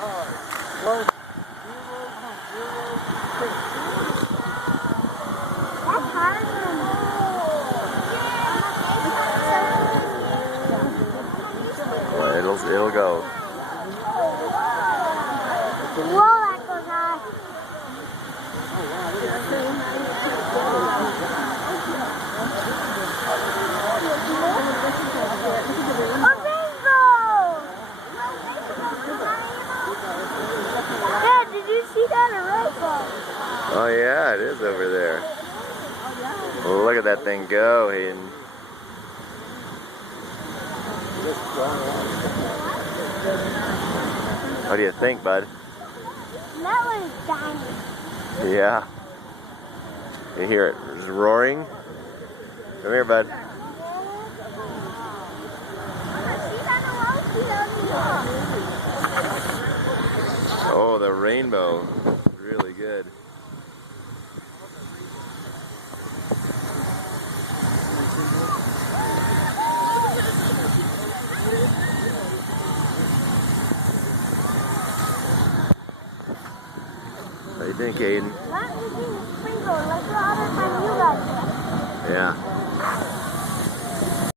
Well, it'll go. Whoa, that goes high. A rainbow! Dad, did you see that? A rainbow. Oh yeah, it is over there. Well, look at that thing go, Hayden. What do you think, bud? That was tiny. Yeah. You hear it roaring? Come here, bud. Oh, the rainbow. Really good. What do you think, Aiden? Not making a sprinkle like the other time you guys did. Yeah.